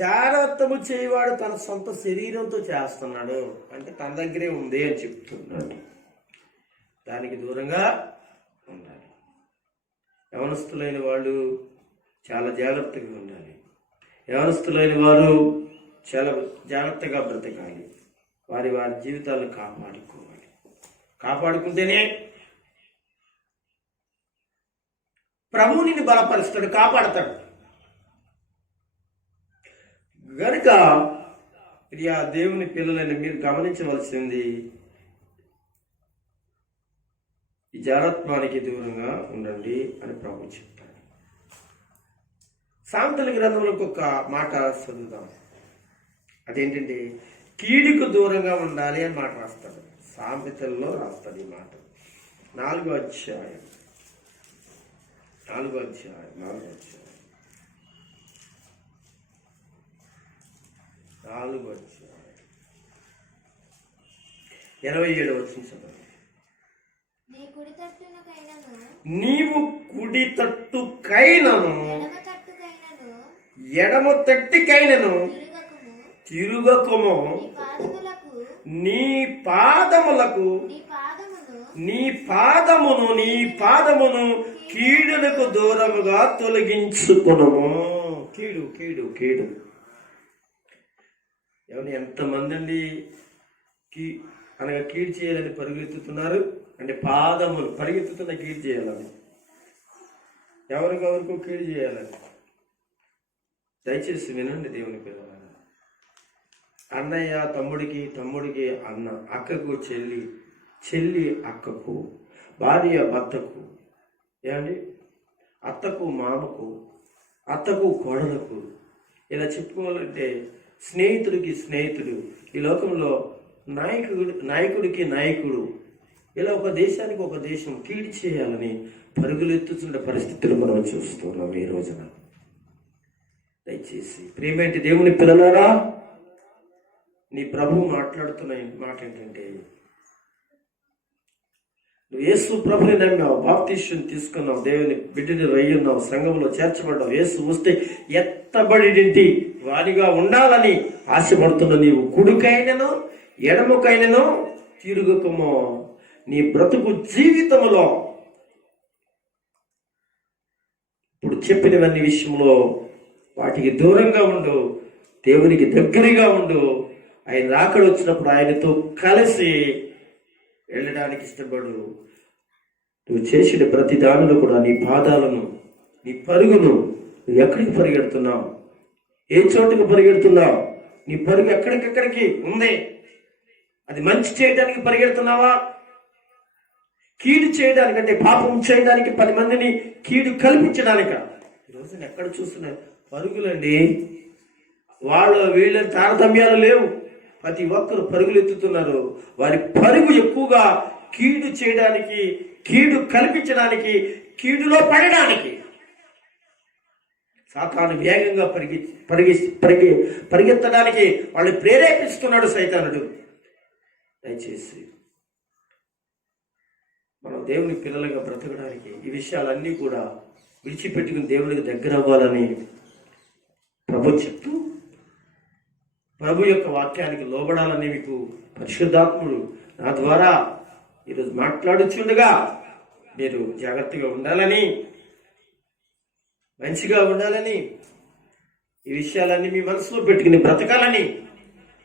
జాగ్రత్తము చేయవాడు తన సొంత శరీరంతో చేస్తున్నాడు అంటే తన దగ్గరే ఉంది అని చెప్తున్నాడు. దానికి దూరంగా ఉండాలి. యవనస్తులైన వాళ్ళు చాలా జాగ్రత్తగా ఉండాలి. యవనస్తులైన వారు చాలా జాగ్రత్తగా బ్రతకాలి. వారి జీవితాలను కాపాడుకోవాలి. కాపాడుకుంటేనే ప్రభువు నిన్ను బలపరుస్తాడు, కాపాడతాడు. గనుక ప్రియా దేవుని పిల్లలని మీరు గమనించవలసింది, ఈ జారత్వానికి దూరంగా ఉండండి అని ప్రభు చెప్తాడు. సామెతల గ్రంథంలో ఒక మాట చదువుదాం. అదేంటంటే కీడుకు దూరంగా ఉండాలి అని మాట రాస్తాడు. సామెతల్లో రాస్తాడు ఈ మాట. 4వ అధ్యాయం 27వ వచనం చదవండి. నీవు కుడి తట్టుకైనను ఎడమ తట్టుకైనను తిరుగకుము, నీ పాదమును కీడులకు దూరముగా తొలగించుకునము. కీడు కీడు కీడు ఎవరిని ఎంతమంది అండి అనగా కీడు చేయాలని పరిగెత్తుతున్నారు అంటే పాదములు పరిగెత్తుతున్న కీడు చేయాలని, ఎవరికెవరికో కీడు చేయాలని. దయచేసి వినండి దేవుని పిల్లలు. అన్నయ్య తమ్ముడికి అన్న, అక్కకు చెల్లి అక్కకు, భార్య భర్తకు, ఏమండి అత్తకు మామకు, అత్తకు కోడలకు, ఇలా చెప్పుకోవాలంటే స్నేహితుడికి స్నేహితుడు, ఈ లోకంలో నాయకుడికి నాయకుడు, ఇలా ఒక దేశానికి ఒక దేశం కీడు చేయాలని పరుగులెత్తుతున్న పరిస్థితులు మనం చూస్తున్నాం ఈ రోజున. దయచేసి ప్రియమేంటి దేవుని పిల్లలారా, నీ ప్రభువు మాట్లాడుతున్న మాట ఏంటంటే, నువ్వు యేసు ప్రభుని నమ్మావు, బాప్తిష్యం తీసుకున్నావు, దేవుని బిడ్డని రయ్యున్నావు, సంఘంలో చేర్చబడ్డావు, యేసు వస్తే ఎత్తబడి వారిగా ఉండాలని ఆశపడుతున్న నీవు కుడికైనను ఎడమకైనను తిరుగుకమో. నీ బ్రతుకు జీవితంలో ఇప్పుడు చెప్పినవన్నీ విషయంలో వాటికి దూరంగా ఉండు, దేవునికి దగ్గరగా ఉండు. ఆయన రాకడ వచ్చినప్పుడు ఆయనతో కలిసి వెళ్ళడానికి ఇష్టపడు. నువ్వు చేసిన ప్రతి దానిలో కూడా నీ పాదాలను, నీ పరుగును, నువ్వు ఎక్కడికి పరిగెడుతున్నావు, ఏ చోటుకు పరిగెడుతున్నావు, నీ పరుగు ఎక్కడికెక్కడికి ఉంది? అది మంచి చేయడానికి పరిగెడుతున్నావా, కీడు చేయడానికంటే పాపం చేయడానికి, 10 మందిని కీడు కల్పించడానిక? ఈరోజు ఎక్కడ చూస్తున్నారు పరుగులండి. వీళ్ళ తారతమ్యాలు లేవు, ప్రతి ఒక్కరు పరుగులు ఎత్తుతున్నారు. వారి పరుగు ఎక్కువగా కీడు చేయడానికి, కీడు కల్పించడానికి, కీడులో పడడానికి. సాతాను వేగంగా పరిగెత్తడానికి వాళ్ళు ప్రేరేపిస్తున్నాడు సైతానుడు. దయచేసి మనం దేవుని పిల్లలుగా బ్రతకడానికి ఈ విషయాలన్నీ కూడా విడిచిపెట్టుకుని దేవునికి దగ్గర అవ్వాలని ప్రభు చెప్తూ, ప్రభు యొక్క వాక్యానికి లోబడాలని మీకు పరిశుద్ధాత్ముడు నా ద్వారా ఈరోజు మాట్లాడుచుండగా మీరు జాగ్రత్తగా ఉండాలని, మంచిగా ఉండాలని, ఈ విషయాలన్నీ మీ మనసులో పెట్టుకుని బ్రతకాలని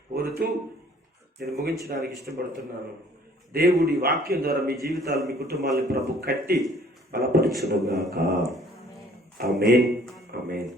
కోరుతూ నేను ముగించడానికి ఇష్టపడుతున్నాను. దేవుడి వాక్యం ద్వారా మీ జీవితాలు, మీ కుటుంబాలను ప్రభు కట్టి బలపరచునుగాక. ఆమేన్, ఆమేన్.